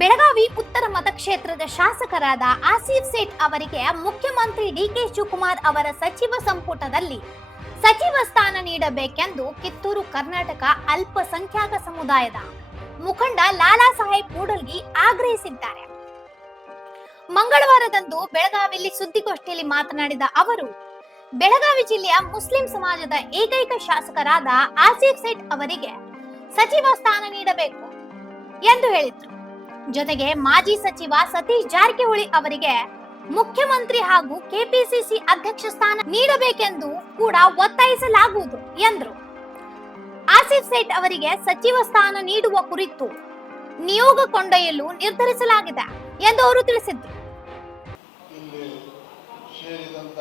ಬೆಳಗಾವಿ ಉತ್ತರ ಮತಕ್ಷೇತ್ರದ ಶಾಸಕರಾದ ಆಸಿಫ್ ಸೇಠ್ ಅವರಿಗೆ ಮುಖ್ಯಮಂತ್ರಿ ಡಿಕೆ ಶಿವಕುಮಾರ್ ಅವರ ಸಚಿವ ಸಂಪುಟದಲ್ಲಿ ಸಚಿವ ಸ್ಥಾನ ನೀಡಬೇಕೆಂದು ಕಿತ್ತೂರು ಕರ್ನಾಟಕ ಅಲ್ಪಸಂಖ್ಯಾತ ಸಮುದಾಯದ ಮುಖಂಡ ಲಾಲಾ ಸಾಹೇಬ್ ಮೂಡಲ್ಗಿ ಆಗ್ರಹಿಸಿದ್ದಾರೆ. ಮಂಗಳವಾರದಂದು ಬೆಳಗಾವಿಯಲ್ಲಿ ಸುದ್ದಿಗೋಷ್ಠಿಯಲ್ಲಿ ಮಾತನಾಡಿದ ಅವರು, ಬೆಳಗಾವಿ ಜಿಲ್ಲೆಯ ಮುಸ್ಲಿಂ ಸಮಾಜದ ಏಕೈಕ ಶಾಸಕರಾದ ಆಸಿಫ್ ಸೇಠ್ ಅವರಿಗೆ ಸಚಿವ ಸ್ಥಾನ ನೀಡಬೇಕು ಎಂದು ಹೇಳಿದರು. ಜೊತೆಗೆ ಮಾಜಿ ಸಚಿವ ಸತೀಶ್ ಜಾರಕಿಹೊಳಿ ಅವರಿಗೆ ಮುಖ್ಯಮಂತ್ರಿ ಹಾಗೂ ಕೆಪಿಸಿಸಿ ಅಧ್ಯಕ್ಷ ಸ್ಥಾನ ನೀಡಬೇಕೆಂದು ಕೂಡ ಒತ್ತಾಯಿಸಲಾಗುವುದು ಎಂದರು. ಆಸಿಫ್ ಸೇಠ್ ಅವರಿಗೆ ಸಚಿವ ಸ್ಥಾನ ನೀಡುವ ಕುರಿತು ನಿಯೋಗ ಕೊಂಡೊಯ್ಯಲು ನಿರ್ಧರಿಸಲಾಗಿದೆ ಎಂದು ಅವರು ತಿಳಿಸಿದರು. ಇಲ್ಲಿ ಸೇರಿದಂತ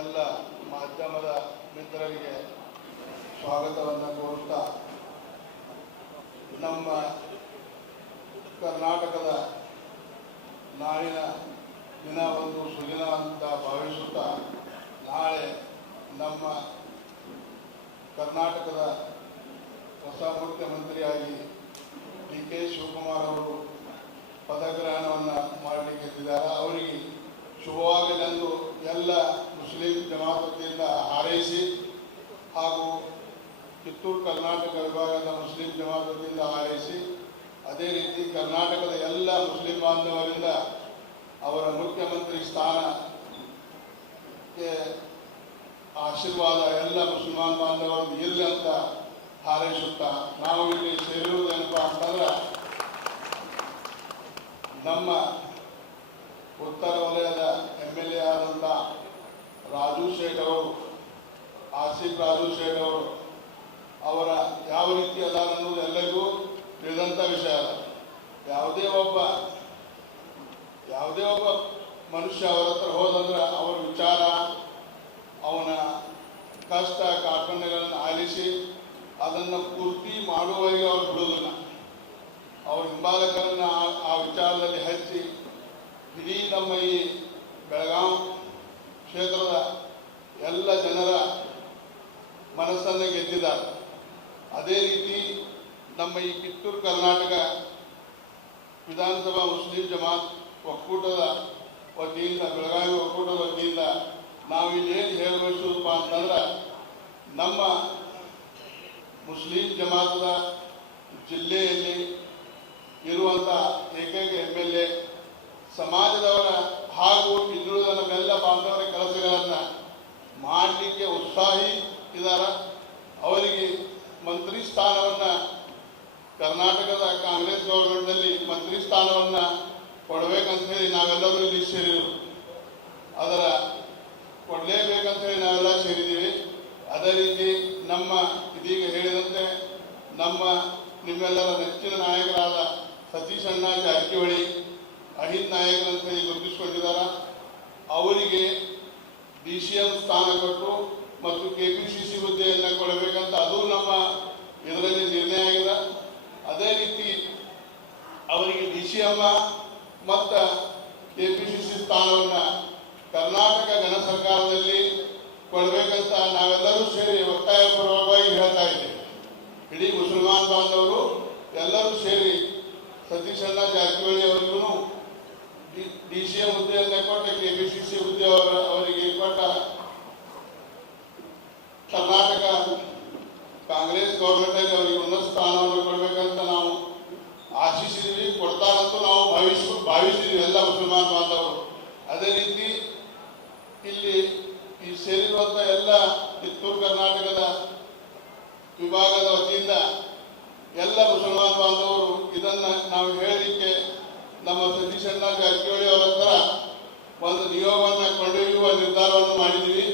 ಎಲ್ಲ ಮಾಧ್ಯಮದ ಮಿತ್ರರಿಗೆ ಸ್ವಾಗತವನ್ನು ಕೋರುತ್ತಾ, ನಮ್ಮ ಕರ್ನಾಟಕದ ನಾಳಿನ ದಿನ ಒಂದು ಸುದಿನ ಅಂತ ಭಾವಿಸುತ್ತಾ, ನಾಳೆ ನಮ್ಮ ಕರ್ನಾಟಕದ ಹೊಸ ಮುಖ್ಯಮಂತ್ರಿಯಾಗಿ ಡಿ ಕೆ ಶಿವಕುಮಾರ್ ಅವರು ಪದಗ್ರಹಣವನ್ನು ಮಾಡಲಿಕ್ಕಿದ್ದಾರೆ. ಅವರಿಗೆ ಶುಭವಾಗಲೆಂದು ಎಲ್ಲ ಮುಸ್ಲಿಂ ಜಮಾತ್ ವತಿಯಿಂದ ಹಾರೈಸಿ, ಹಾಗೂ ಕಿತ್ತೂರು ಕರ್ನಾಟಕ ವಿಭಾಗದ ಮುಸ್ಲಿಂ ಜಮಾತ್ ವತಿಯಿಂದ ಹಾರೈಸಿ, ಅದೇ ರೀತಿ ಕರ್ನಾಟಕದ ಎಲ್ಲ ಮುಸ್ಲಿಂ ಬಾಂಧವರಿಂದ ಅವರ ಮುಖ್ಯಮಂತ್ರಿ ಸ್ಥಾನಕ್ಕೆ ಆಶೀರ್ವಾದ ಎಲ್ಲ ಮುಸಲ್ಮಾನ್ ಬಾಂಧವರು ಇರಲಿ ಅಂತ ಹಾರೈಸುತ್ತಾ, ನಾವು ಇಲ್ಲಿ ಸೇರಿರುವುದೇನಪ್ಪ ಅಂತಂದ್ರೆ, ನಮ್ಮ ಉತ್ತರ ವಲಯದ MLA ಆದಂಥ ರಾಜು ಶೇಟ್ ಅವರು, ಆಸಿಫ್ ರಾಜು ಶೇಟ್ ಅವರು ಅವರ ಯಾವ ರೀತಿ ಅದ ಅನ್ನೋದು ಎಲ್ಲರಿಗೂ ತಿಳಿದಂಥ ವಿಷಯ ಅಲ್ಲ. ಯಾವುದೇ ಒಬ್ಬ ಮನುಷ್ಯ ಅವರ ಹತ್ರ ಹೋದಂದ್ರೆ ಅವರ ವಿಚಾರ, ಅವನ ಕಷ್ಟ ಕಾರ್ಪಣ್ಯಗಳನ್ನು ಆಲಿಸಿ ಅದನ್ನು ಪೂರ್ತಿ ಮಾಡುವವರೆಗೆ ಅವರು ಬಿಡೋದಿಲ್ಲ. ಅವ್ರ ಹಿಂಬಾಲಕರನ್ನ ಆ ವಿಚಾರದಲ್ಲಿ ಹಚ್ಚಿ ಇಡೀ ನಮ್ಮ ಈ ಬೆಳಗಾವಿ ಕ್ಷೇತ್ರದ ಎಲ್ಲ ಜನರ ಮನಸ್ಸನ್ನು ಗೆದ್ದಿದ್ದಾರೆ. ಅದೇ ರೀತಿ ನಮ್ಮ ಈ ಕಿತ್ತೂರು ಕರ್ನಾಟಕ ವಿಧಾನಸಭಾ ಮುಸ್ಲಿಂ ಜಮಾತ್ ಒಕ್ಕೂಟದ ವತಿಯಿಂದ, ಬೆಳಗಾವಿ ಒಕ್ಕೂಟದ ವತಿಯಿಂದ ನಾವು ಇಲ್ಲೇನು ಹೇಳಬಯಸುವುದಪ್ಪ ಅಂತಂದ್ರೆ, ನಮ್ಮ ಮುಸ್ಲಿಂ ಜಮಾತದ ಜಿಲ್ಲೆಯಲ್ಲಿ ಇರುವಂಥ ಏಕೈಕ MLA ಸಮಾಜದವರ ಹಾಗೂ ಹಿಂದುಳಿದ ನಮ್ಮೆಲ್ಲ ಬಾಂಧವರ ಕೆಲಸಗಳನ್ನು ಮಾಡಲಿಕ್ಕೆ ಉತ್ಸಾಹಿ ಇದ್ದಾರೆ. ಅವರಿಗೆ ಮಂತ್ರಿ ಸ್ಥಾನವನ್ನು ಕರ್ನಾಟಕದ ಕಾಂಗ್ರೆಸ್ ಗೌರ್ಮೆಂಟ್ನಲ್ಲಿ ಮಂತ್ರಿ ಸ್ಥಾನವನ್ನು ಕೊಡಬೇಕಂತ ಹೇಳಿ ನಾವೆಲ್ಲರೂ ಇಲ್ಲಿ ಸೇರಿದರು. ಅದರ ಕೊಡಲೇಬೇಕಂತ ಹೇಳಿ ನಾವೆಲ್ಲ ಸೇರಿದ್ದೀವಿ. ಅದೇ ರೀತಿ ನಮ್ಮ ಇದೀಗ ಹೇಳಿದಂತೆ ನಿಮ್ಮೆಲ್ಲರ ನೆಚ್ಚಿನ ನಾಯಕರಾದ ಸತೀಶ್ ಅಣ್ಣ ಜಾರಕಿಹೊಳಿ ಅಹಿಂದ್ ನಾಯಕರಂತ ಹೇಳಿ ಗುರುತಿಸಿಕೊಂಡಿದ್ದಾರೆ. ಅವರಿಗೆ DCM ಸ್ಥಾನ ಕೊಟ್ಟು ಮತ್ತು KPCC ಹುದ್ದೆಯನ್ನು ಕೊಡಬೇಕಂತ ಅದು ನಮ್ಮ ಇದರಲ್ಲಿ ನಿರ್ಣಯ ಆಗಿದೆ. ಅದೇ ರೀತಿ ಅವರಿಗೆ DCM ಮತ್ತು KPCC ಸ್ಥಾನವನ್ನು ಕರ್ನಾಟಕ ಗಣ ಸರ್ಕಾರದಲ್ಲಿ ಕೊಡಬೇಕಂತ ನಾವೆಲ್ಲರೂ ಸೇರಿ ಒತ್ತಾಯಪೂರ್ವಕವಾಗಿ ಹೇಳ್ತಾ ಇದ್ದೇವೆ. ಇಡೀ ಮುಸಲ್ಮಾನ್ ಬಾಂಧವರು ಎಲ್ಲರೂ ಸೇರಿ ಸತೀಶ್ ಅಣ್ಣ ಜಾರಕಿಹೊಳಿ ಅವರಿಗೂ DCM ಹುದ್ದೆಯನ್ನೇ ಕೊಟ್ಟ, KPCC ಹುದ್ದೆ ಅವರಿಗೆ ಕೊಟ್ಟ ಕರ್ನಾಟಕ ಕಾಂಗ್ರೆಸ್ ಗೌರ್ಮೆಂಟಲ್ಲಿ ಅವರಿಗೆ ಉನ್ನತ ಸ್ಥಾನವನ್ನು ಕೊಡಬೇಕಂತ ನಾವು ಆಶಿಸಿದ್ವಿ. ಕೊಡ್ತಾರಂತೂ ನಾವು ಭಾವಿಸಿದ್ವಿ ಎಲ್ಲ ಮುಸಲ್ಮಾನ್ ಬಾಂಧವರು. ಅದೇ ರೀತಿ ಇಲ್ಲಿ ಈ ಸೇರಿರುವಂಥ ಎಲ್ಲ ಕಿತ್ತೂರು ಕರ್ನಾಟಕದ ವಿಭಾಗದ ವತಿಯಿಂದ ಎಲ್ಲ ಮುಸಲ್ಮಾನ್ ಬಾಂಧವರು ಇದನ್ನು ನಾವು ಹೇಳಲಿಕ್ಕೆ ನಮ್ಮ ಸತೀಶ್ ಅಣ್ಣ ಜಾರಕಿಹೊಳಿ ಅವರ ಹತ್ರ ಒಂದು ನಿಯೋಗವನ್ನು ಕೊಂಡೊಯ್ಯುವ ನಿರ್ಧಾರವನ್ನು ಮಾಡಿದ್ದೀವಿ.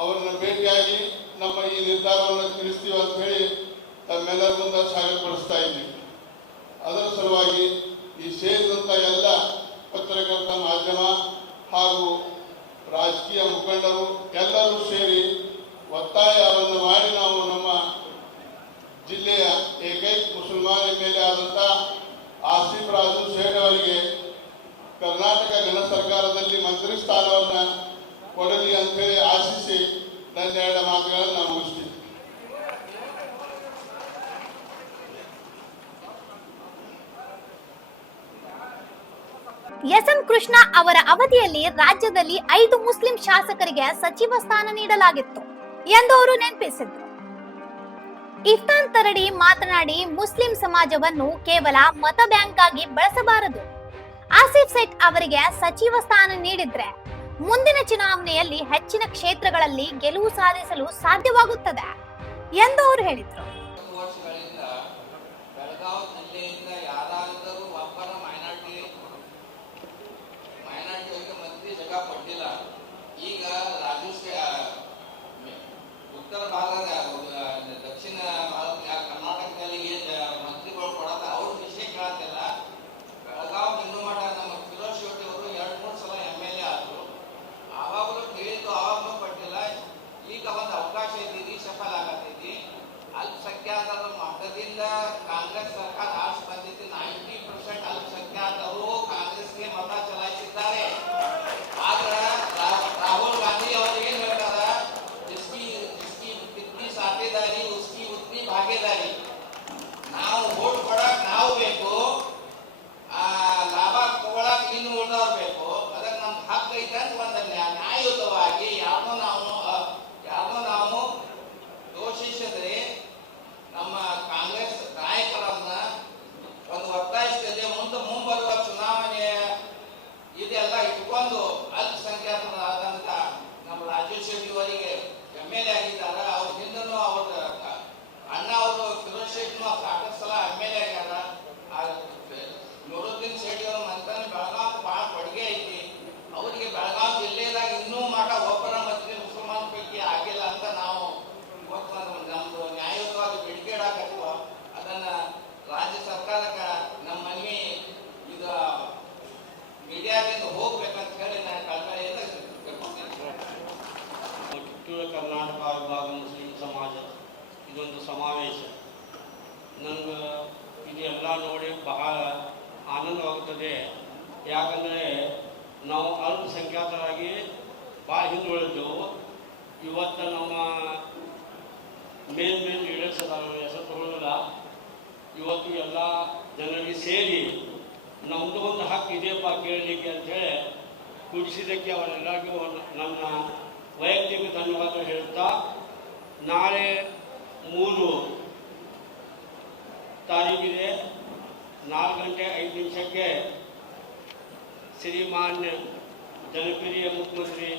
ಅವರನ್ನು ಭೇಟಿಯಾಗಿ ನಮ್ಮ ಈ ನಿರ್ಧಾರವನ್ನು ತಿಳಿಸ್ತೀವಿ ಅಂತ ಹೇಳಿ ತಮ್ಮೆಲ್ಲರ ಮುಂದೆ ಸಾಗರಪಡಿಸ್ತಾ ಇದ್ದೀವಿ. ಅದರ ಸಲುವಾಗಿ ಈ ಸೇರಿದಂಥ ಎಲ್ಲ ಪತ್ರಕರ್ತ, ಮಾಧ್ಯಮ ಹಾಗೂ ರಾಜಕೀಯ ಮುಖಂಡರು ಎಲ್ಲರೂ ಸೇರಿ ಒತ್ತಾಯವನ್ನು ಮಾಡಿ ನಾವು ನಮ್ಮ ಜಿಲ್ಲೆಯ ಏಕೈಕ ಮುಸಲ್ಮಾನ MLA ಆದಂಥ ಆಸಿಫ್ ರಾಜು ಶೇಖ್ ಅವರಿಗೆ ಕರ್ನಾಟಕ ಗಣ ಸರ್ಕಾರದಲ್ಲಿ ಮಂತ್ರಿ ಸ್ಥಾನವನ್ನು ಕೊಡಲಿ ಅಂತೇಳಿ ಆಶಿಸಿ ನನ್ನ ಎರಡು ಮಾತುಗಳನ್ನು ನಾವು ಮುಗಿಸ್ತೀವಿ. ಎಸ್ ಎಂ ಕೃಷ್ಣ ಅವರ ಅವಧಿಯಲ್ಲಿ ರಾಜ್ಯದಲ್ಲಿ 5 ಮುಸ್ಲಿಂ ಶಾಸಕರಿಗೆ ಸಚಿವ ಸ್ಥಾನ ನೀಡಲಾಗಿತ್ತು ಎಂದು ಅವರು ನೆನಪಿಸಿದ್ರು. ಇಫ್ತಾನ್ ತರಡಿ ಮಾತನಾಡಿ, ಮುಸ್ಲಿಂ ಸಮಾಜವನ್ನು ಕೇವಲ ಮತ ಬ್ಯಾಂಕ್ ಆಗಿ ಬಳಸಬಾರದು. ಆಸಿಫ್ ಸೇಠ್ ಅವರಿಗೆ ಸಚಿವ ಸ್ಥಾನ ನೀಡಿದ್ರೆ ಮುಂದಿನ ಚುನಾವಣೆಯಲ್ಲಿ ಹೆಚ್ಚಿನ ಕ್ಷೇತ್ರಗಳಲ್ಲಿ ಗೆಲುವು ಸಾಧಿಸಲು ಸಾಧ್ಯವಾಗುತ್ತದೆ ಎಂದು ಅವರು ಹೇಳಿದರು. ಬೆಳಗಾವಿ ಜಿಲ್ಲೆಯಿಂದ ಯಾರಾದರೂ ಒಬ್ಬರ ಮೈನಾರಿಟಿಗೆ ಮಂತ್ರಿ ಜಾಗ ಕೊಟ್ಟಿಲ್ಲ. ಈಗ ಉತ್ತರ ಭಾಗದ ದಕ್ಷಿಣ ಕರ್ನಾಟಕದಲ್ಲಿ ಮಂತ್ರಿಗಳು ಕೊಡಲ್ಲ, ಅವ್ರ ವಿಷಯ ಕೇಳತ್ತಿಲ್ಲ. ಬೆಳಗಾವಿ ಇನ್ನೂ ಮಠ ನಮ್ಮ ಫಿರೋಜ್ ಶೆಟ್ಟಿ ಅವರು 2-3 ಸಲ MLA ಆದರು. ಆವಾಗಲೂ ಕೇಳಿದ್ದು, ಆವಾಗಲೂ ಕೊಟ್ಟಿಲ್ಲ. ಈಗ ಒಂದು ಅವಕಾಶ ಇದ್ದೀರಿ, ಸಫಲ ಆಗತೈತಿ. ಅಲ್ಪಸಂಖ್ಯಾತರ ಮತದಿಂದ ಕಾಂಗ್ರೆಸ್ ಸರ್ಕಾರ ಆರ್ಸ್ ಬಂದಿದ್ದು 90% ಅಲ್ಪಸಂಖ್ಯಾತರು ಕಾಂಗ್ರೆಸ್ಗೆ ಮತ ಚಲಾಯಿಸಿದ್ದಾರೆ. ಆದ್ರೆ ರಾಹುಲ್ ಗಾಂಧಿ ಅವರು ಏನ್ ಹೇಳ್ತಾರ, ಜಿಸ್ಕಿ ಕಿತ್ನಿ ಸಾಥೇದಾರಿ ಉಸ್ಕಿ ಉತ್ನಿ ಭಾಗೇದಾರಿ. ನಾವು ವೋಟ್ ಕೊಡಕ್ ನಾವು ಬೇಕು, ಲಾಭ ತಗೊಳಕ್ ಇನ್ನು ಉಳಿದವ್ರು ಬೇಕು. ಅದಕ್ಕೆ ನಮ್ಗೆ ಹಕ್ಕು ಐತೆ ಅಂತ ಒಂದು ನ್ಯಾಯಯುತವಾಗಿ ಯಾರನ್ನೋ ನಾವು ದೋಷಿಸಿದ್ರೆ ನಮ್ಮ ಕಾಂಗ್ರೆಸ್ ನಾಯಕರನ್ನ ಒಂದು ಒತ್ತಾಯಿಸಿದೆ. ಮುಂಬರುವ ಚುನಾವಣೆ ಇದೆಲ್ಲ ಇಟ್ಕೊಂಡು ಅಲ್ಪಸಂಖ್ಯಾತರಾದಂತ ನಮ್ಮ ರಾಜು ಶೆಟ್ಟಿ ಅವರಿಗೆ MLA ಆಗಿದ್ದಾರೆ. ಅವ್ರ ಹಿಂದೂ ಅವ್ರ ಅಣ್ಣ ಅವರು ಫಿರೋಜ್ ಶೆಟ್ಟಿ ಸಾಕಷ್ಟು ಸಲ MLA ಆಗ್ಯಾರ. ನೂರುದ್ದೀನ್ ಶೆಟ್ಟಿ ಅವ್ರ ಮಂತ್ರಿ ಬೆಳಗಾವಿ ಬಹಳ ಕೊಡುಗೆ ಐತಿ. ಅವರಿಗೆ ಬೆಳಗಾವಿ ಜಿಲ್ಲೆದಾಗ ಇನ್ನೂ ಮಠ ಒಬ್ಬರ ಮಂತ್ರಿ ಮುಸಲ್ಮಾನ್ ಪೈಕಿ ಆಗಿಲ್ಲ ಅಂತ ನಾವು ನಮ್ದು ನ್ಯಾಯಯುತವಾಗಿ ಬೇಡಿಕೆ ಇಡಾಕತ್ತೀವ. ಅದನ್ನ ರಾಜ್ಯ ಸರ್ಕಾರಕ್ಕೆ ನಮ್ಮ ಮನವಿ ಇದು ಮೀಡಿಯಾದಿಂದ ಹೋಗ್ಬೇಕಂತ ಹೇಳಿ ನಾನು ಕಳಕಳಿಯಿಂದ ಕೇಳ್ಕೊತೀನಿ. ಕಿತ್ತೂರು ಕರ್ನಾಟಕ ವಿಭಾಗ ಮುಸ್ಲಿಂ ಸಮಾಜ ಇದೊಂದು ಸಮಾವೇಶ. ನನಗೆ ಇದೆಲ್ಲ ನೋಡಿ ಬಹಳ ಆನಂದವಾಗುತ್ತದೆ. ಯಾಕಂದರೆ ನಾವು ಅಲ್ಪಸಂಖ್ಯಾತರಾಗಿ ಭಾಳ ಹಿಂದುಳಿದೆವು. ಇವತ್ತು ನಮ್ಮ ಮೇನ್ ಲೀಡರ್ಸ್ ಅದಾರ, ಹೆಸರು ತಗೊಳ್ಳೋದಿಲ್ಲ. ಇವತ್ತು ಎಲ್ಲ ಜನರಿಗೆ ಸೇರಿ ನಮ್ಮದು ಒಂದು ಹಕ್ಕು ಇದೆಯಪ್ಪ ಕೇಳಲಿಕ್ಕೆ ಅಂಥೇಳಿ ಕುಡಿಸಿದ್ದಕ್ಕೆ ಅವರೆಲ್ಲರಿಗೂ ನನ್ನ ವೈಯಕ್ತಿಕ ಧನ್ಯವಾದ ಹೇಳುತ್ತಾ, ನಾಳೆ 3 ತಾರೀಕಿಗೆ 4:05 ಶ್ರೀಮಾನ್ಯ ಜನಪ್ರಿಯ ಮುಖ್ಯಮಂತ್ರಿ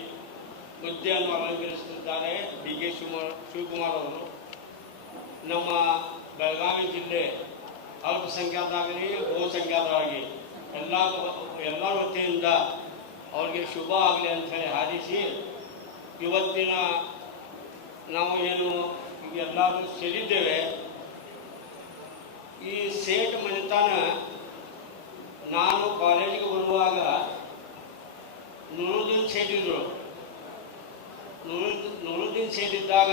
ಹುದ್ದೆಯನ್ನು ಅಲಂಕರಿಸುತ್ತಿದ್ದಾರೆ DK ಶಿವಕುಮಾರ್ ಅವರು. ನಮ್ಮ ಬೆಳಗಾವಿ ಜಿಲ್ಲೆ ಅಲ್ಪಸಂಖ್ಯಾತರಾಗಲಿ ಬಹುಸಂಖ್ಯಾತರಾಗಲಿ ಎಲ್ಲ ವತಿಯಿಂದ ಅವ್ರಿಗೆ ಶುಭ ಆಗಲಿ ಅಂಥೇಳಿ ಹಾರೈಸಿ, ಇವತ್ತಿನ ನಾವು ಏನು ಈಗ ಎಲ್ಲರೂ ಸೇರಿದ್ದೇವೆ, ಈ ಸೇಠ್ ಮನೆತನ ನಾನು ಕಾಲೇಜಿಗೆ ಬರುವಾಗ ನೂರುದ್ದೀನ್ ಸೇಠ್ ಇದ್ದರು. ನೂರುದ್ದೀನ್ ಸೇಠ್ ಇದ್ದಾಗ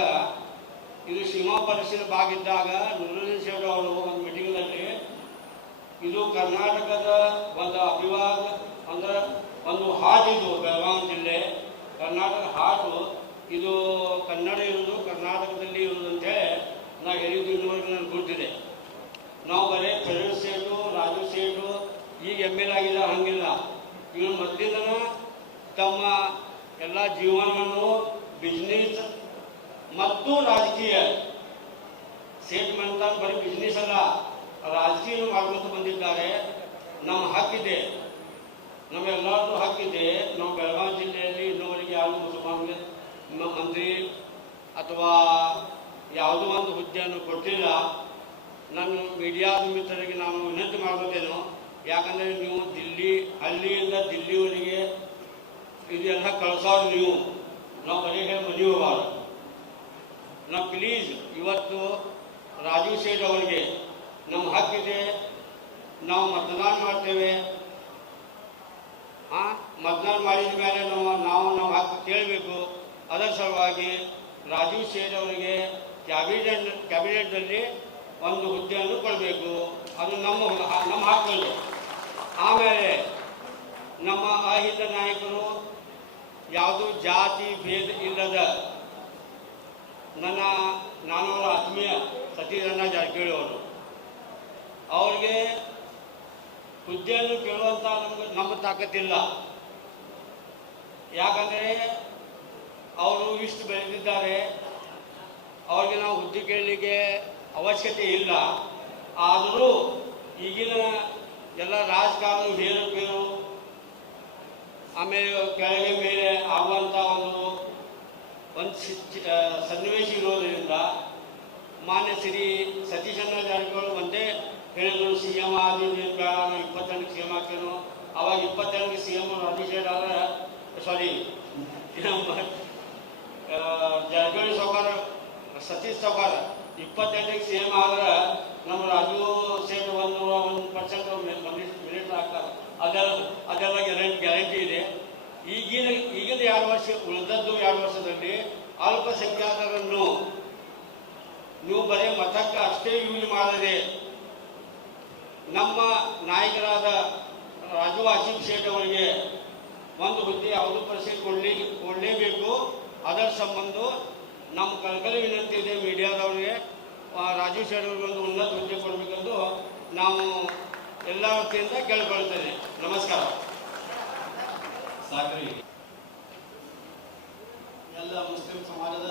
ಇದು ಸೀಮಾ ಪರಿಸರ ಭಾಗ ಇದ್ದಾಗ ನೂರುದ್ದೀನ್ ಸೇಠ್ ಅವರು ಒಂದು ಮೀಟಿಂಗ್ನಲ್ಲಿ ಇದು ಕರ್ನಾಟಕದ ಒಂದು ಅಭಿಭಾಗ ಅಂದ್ರೆ ಒಂದು ಹಾಟ್ ಇದು ಬೆಳಗಾವಿ ಜಿಲ್ಲೆ ಕರ್ನಾಟಕ ಹಾಟು ಇದು ಕನ್ನಡ ಇರುವುದು ಕರ್ನಾಟಕದಲ್ಲಿ ಇರುವುದು ಅಂತೇಳಿ ನಾವು ಹೇಳಿದ್ದು ಇನ್ನೂವರೆಗೆ ನನಗೆ ಗೊತ್ತಿದೆ. ನಾವು ಬರೀ ಫಿರೋಜ್ ಸೇಠು ರಾಜು ಸೇಠು ಈಗ MLA ಆಗಿಲ್ಲ ಹಂಗಿಲ್ಲ. ಇವರು ಮೊದಲಿಂದನ ತಮ್ಮ ಎಲ್ಲ ಜೀವನವನ್ನು ಬಿಸ್ನೆಸ್ ಮತ್ತು ರಾಜಕೀಯ ಸೇಟ್ ಮಾಡ್ತಾ ಬರೀ ಬಿಸ್ನೆಸ್ ಅಲ್ಲ ರಾಜಕೀಯ ಮಾಡ್ಕೊಂತ ಬಂದಿದ್ದಾರೆ. ನಮ್ಮ ಹಕ್ಕಿದೆ, ನಮ್ಮೆಲ್ಲರದ್ದು ಹಕ್ಕಿದೆ. ನಾವು ಬೆಳಗಾವಿ ಜಿಲ್ಲೆಯಲ್ಲಿ ಇನ್ನೂವರೆಗೆ ಯಾರು ಮುಸಲ್ಮಾನ್ಗೆ ಮಂತ್ರಿ ಅಥವಾ ಯಾವುದೋ ಒಂದು ಹುದ್ದೆಯನ್ನು ಕೊಟ್ಟಿಲ್ಲ. ನಾನು ಮೀಡಿಯಾದ ಮಿತ್ರರಿಗೆ ನಾನು ವಿನಂತಿ ಮಾಡ್ಕೋತೇನೆ, ಯಾಕಂದರೆ ನೀವು ಹಳ್ಳಿಯಿಂದ ದಿಲ್ಲಿವರೆಗೆ ಇದೆಲ್ಲ ಕಳಿಸೋರು ನೀವು, ನಾವು ಬರೀ ಮನೆ ಹೋಗೋರು. ನಾವು ಪ್ಲೀಸ್ ಇವತ್ತು ರಾಜು ಸೇಠ್ ಅವರಿಗೆ ನಮ್ಮ ಹಕ್ಕಿದೆ, ನಾವು ಮತದಾನ ಮಾಡ್ತೇವೆ. ಮತದಾನ ಮಾಡಿದ ಮೇಲೆ ನಾವು ನಮ್ಮ ಹಕ್ಕು ಕೇಳಬೇಕು. ಅದರ ಸಲುವಾಗಿ ರಾಜು ಸೇಠ್ ಅವರಿಗೆ ಕ್ಯಾಬಿನೆಟ್ನಲ್ಲಿ ಒಂದು ಹುದ್ದೆಯನ್ನು ಕೊಡಬೇಕು. ಅದು ನಮ್ಮ ಹಕ್ಕನ್ನು. ಆಮೇಲೆ ನಮ್ಮ ಅಹಿತ ನಾಯಕರು ಯಾವುದೂ ಜಾತಿ ಭೇದ ಇಲ್ಲದ ನಾನು ಅವರ ಆತ್ಮೀಯ ಸತೀಶಣ್ಣ ಜಾರಕಿಹೊಳಿ ಅವರು, ಅವ್ರಿಗೆ ಹುದ್ದೆಯನ್ನು ಕೇಳುವಂಥ ನಮ್ಮ ತಾಕತ್ತಿಲ್ಲ. ಯಾಕಂದರೆ ಅವರು ಇಷ್ಟು ಬೆಳೆದಿದ್ದಾರೆ, ಅವ್ರಿಗೆ ನಾವು ಹುದ್ದೆ ಕೇಳಲಿಕ್ಕೆ ಅವಶ್ಯಕತೆ ಇಲ್ಲ. ಆದರೂ ಈಗಿನ ಎಲ್ಲ ರಾಜಕಾರಣ ಹೇರುಪೇರು, ಆಮೇಲೆ ಕೆಳಗೆ ಮೇಲೆ ಆಗುವಂಥ ಒಂದು ಸನ್ನಿವೇಶ ಇರೋದರಿಂದ ಮಾನ್ಯ ಶ್ರೀ ಸತೀಶಣ್ಣ ಜಾರಕಿಹೊಳಿ ಒಂದೇ ಹೇಳಿದ್ರು, ಸಿ ಎಂ ಆದಿದ್ದು ಬೇಡ, ನಾವು 22ಕ್ಕೆ ಸಿ ಎಂ ಆಗ್ತೇನೋ. ಅವಾಗ 22ಕ್ಕೆ ಸಿ ಎಂ ರಾಜಶೇಖರ್ ಆದ್ರೆ ಜಾರಕಿಹೊಳಿ ಸಾವ್ಕಾರ ಸತೀಶ್ ಸಾವ್ಕಾರ 28ಕ್ಕೆ ಸಿ ಎಂ ಆದ್ರೆ ನಮ್ಮ ರಾಜು ಸೇಟ್ 1% ಮಿನಿಟ್ ಆಗ್ತಾರೆ. ಅದೆಲ್ಲ ಗ್ಯಾರಂಟಿ ಇದೆ. ಈಗಿನ 2 ವರ್ಷ ಉಳಿದದ್ದು 2 ವರ್ಷದಲ್ಲಿ ಅಲ್ಪಸಂಖ್ಯಾತರನ್ನು ನೀವು ಬರೀ ಮತಕ್ಕೆ ಅಷ್ಟೇ ಯೂಸ್ ಮಾಡದೆ ನಮ್ಮ ನಾಯಕರಾದ ರಾಜು ಆಸಿಫ್ ಶೇಟ್ ಅವರಿಗೆ ಒಂದು ಹುದ್ದೆ ಯಾವುದು ಪರಿಸ್ಥಿತಿ ಕೊಡಲೇಬೇಕು. ಅದರ ಸಂಬಂಧ ನಮ್ಮ ಕಳಕಳಿ ವಿನಂತಿ ಇದೆ ಮೀಡಿಯಾದವ್ರಿಗೆ, ರಾಜು ಶೇಟ್ ಅವ್ರಿಗೆ ಒಂದು ಉನ್ನತ ಹುದ್ದೆ ಕೊಡಬೇಕೆಂದು ನಾವು ಎಲ್ಲ ವತಿಯಿಂದ ಕೇಳಿಕೊಳ್ತೇನೆ. ನಮಸ್ಕಾರ. ಸಾಗರಿ ಎಲ್ಲ ಮುಸ್ಲಿಂ ಸಮಾಜದ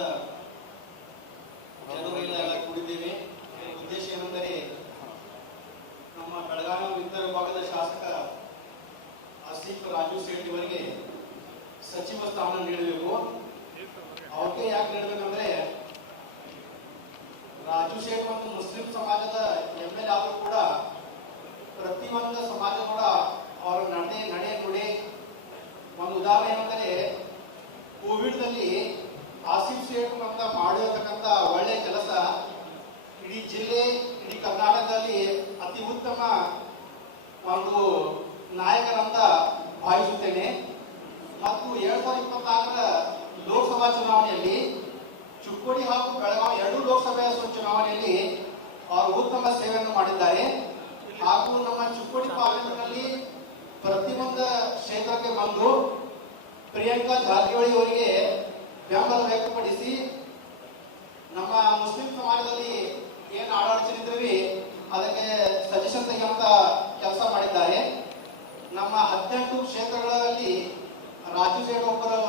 ಜನರೆಲ್ಲ ಕೂಡಿದ್ದೇವೆ. ಉದ್ದೇಶ ಏನೆಂದರೆ ನಮ್ಮ ಬೆಳಗಾವಿ ಉತ್ತರ ಭಾಗದ ಶಾಸಕ ಆಸಿಫ್ ರಾಜು ಸೇಠ್ ಇವರಿಗೆ ಸಚಿವ ಸ್ಥಾನ ನೀಡಬೇಕು. ಅವ್ರಿಗೆ ಯಾಕೆ ನೀಡಬೇಕಂದ್ರೆ ರಾಜು ಸೇಠ್ ಒಂದು ಮುಸ್ಲಿಂ ಸಮಾಜದ MLA ಆದರೂ ಕೂಡ ಪ್ರತಿಯೊಂದು ಸಮಾಜ ಕೂಡ ಅವರ ನಡೆ ನುಡಿ ಒಂದು ಉದಾಹರಣೆ ಏನಂದರೆ ಕೋವಿಡ್ದಲ್ಲಿ ಆಸಿಫ್ ಶೇಖ್ ಅಂತ ಮಾಡಿರತಕ್ಕಂಥ ಒಳ್ಳೆಯ ಕೆಲಸ ಇಡೀ ಜಿಲ್ಲೆ, ಇಡೀ ಕರ್ನಾಟಕದಲ್ಲಿ ಅತಿ ಉತ್ತಮ ಒಂದು ನಾಯಕರಂತ ಭಾವಿಸುತ್ತೇನೆ. ಮತ್ತು 2024ರ ಲೋಕಸಭಾ ಚುನಾವಣೆಯಲ್ಲಿ ಚಿಕ್ಕೋಡಿ ಹಾಗೂ ಬೆಳಗಾವಿ 2 ಲೋಕಸಭೆಯ ಚುನಾವಣೆಯಲ್ಲಿ ಅವರು ಉತ್ತಮ ಸೇವೆಯನ್ನು ಮಾಡಿದ್ದಾರೆ. ಹಾಗೂ ನಮ್ಮ ಚಿಕ್ಕೋಡಿ ಪಾರ್ಲಿಮೆಂಟ್ನಲ್ಲಿ ಪ್ರತಿಯೊಂದು ಕ್ಷೇತ್ರಕ್ಕೆ ಬಂದು ಪ್ರಿಯಾಂಕಾ ಜಾರಕಿಹೊಳಿ ಅವರಿಗೆ ಬೆಂಬಲ ವ್ಯಕ್ತಪಡಿಸಿ ನಮ್ಮ ಮುಸ್ಲಿಂ ಸಮಾಜದಲ್ಲಿ ಏನು ಆಡಳಿತರಿದ್ರಿ ಅದಕ್ಕೆ ಸಜೆಷನ್ ತೆಗೆಯುವಂತ ಕೆಲಸ ಮಾಡಿದ್ದಾರೆ. ನಮ್ಮ 18 ಕ್ಷೇತ್ರಗಳಲ್ಲಿ ರಾಜು ಸೇಠ್ ಒಬ್ಬರು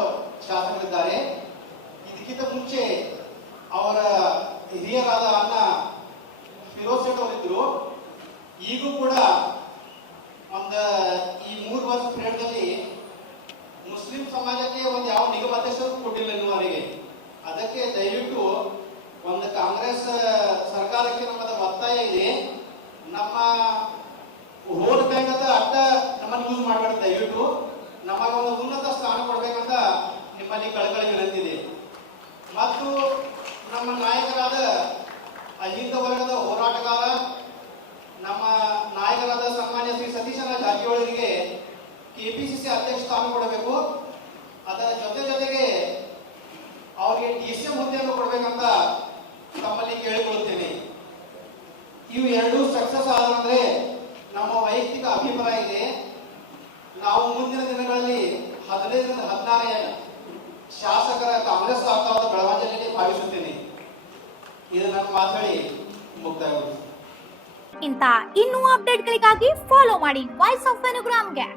ಶಾಸಕರಿದ್ದಾರೆ. ಇದಕ್ಕಿಂತ ಮುಂಚೆ ಅವರ ಹಿರಿಯರಾದ ಅಣ್ಣ ಫಿರೋಜ್ ಶೇಖ್ ಅವರಿದ್ರು. ಈಗೂ ಕೂಡ ಈ 3 ವರ್ಷ ಪೀರಿಯಡ್ದಲ್ಲಿ ಮುಸ್ಲಿಂ ಸಮಾಜಕ್ಕೆ ಒಂದು ಯಾವ ನಿಗಮಾಧ್ಯಕ್ಷರು ಕೊಟ್ಟಿಲ್ಲ ಇನ್ನುವರೆಗೆ. ಅದಕ್ಕೆ ದಯವಿಟ್ಟು ಒಂದು ಕಾಂಗ್ರೆಸ್ ಸರ್ಕಾರಕ್ಕೆ ನಮ್ಮದ ಒತ್ತಾಯ ಇದೆ, ನಮ್ಮ ವೋಟ್ ಬ್ಯಾಂಕ್ ಅಂತ ಅಡ್ಡ ನಮ್ಮನ್ನು ಯೂಸ್ ಮಾಡಬೇಡಿ. ದಯವಿಟ್ಟು ನಮಗೆ ಒಂದು ಉನ್ನತ ಸ್ಥಾನ ಕೊಡ್ಬೇಕಂತ ನಿಮ್ಮಲ್ಲಿ ಕಳಕಳಿ ವಿನಂತಿದೆ. ಮತ್ತು ನಮ್ಮ ನಾಯಕರಾದ ಅಹಿಂದ ವರ್ಗದ ಹೋರಾಟಗಾರ ನಮ್ಮ ನಾಯಕರಾದ ಸನ್ಮಾನ್ಯ ಶ್ರೀ ಸತೀಶಣ್ಣ ಜಾರಕಿಹೊಳಿಗೆ KPCC ಅಧ್ಯಕ್ಷ ಸ್ಥಾನ ಕೊಡಬೇಕು. ಅದರ ಜೊತೆಗೆ ಅವರಿಗೆ DCM ಹುದ್ದೆಯನ್ನು ಕೊಡಬೇಕಂತ ತಮ್ಮಲ್ಲಿ ಕೇಳಿಕೊಳ್ಳುತ್ತೇನೆ. ಇವು 2 ಸಕ್ಸಸ್ ಆದ್ರೆ ನಮ್ಮ ವೈಯಕ್ತಿಕ ಅಭಿಪ್ರಾಯ ಇದೆ, ನಾವು ಮುಂದಿನ ದಿನಗಳಲ್ಲಿ 15ರಿಂದ 16 ಶಾಸಕರ ಕಾಂಗ್ರೆಸ್ ಆಗ್ತಾ ಬೆಳಗಾವಿ ಜಿಲ್ಲೆಗೆ ಭಾವಿಸುತ್ತೇನೆ. ಇದನ್ನು ಮಾತಾಡಿ ಮುಕ್ತಾಯ. ಇಂಥ ಇನ್ನೂ ಅಪ್ಡೇಟ್ಗಳಿಗಾಗಿ ಫಾಲೋ ಮಾಡಿ ವಾಯ್ಸ್ ಆಫ್ ವೆನುಗ್ರಾಮ್ಗೆ.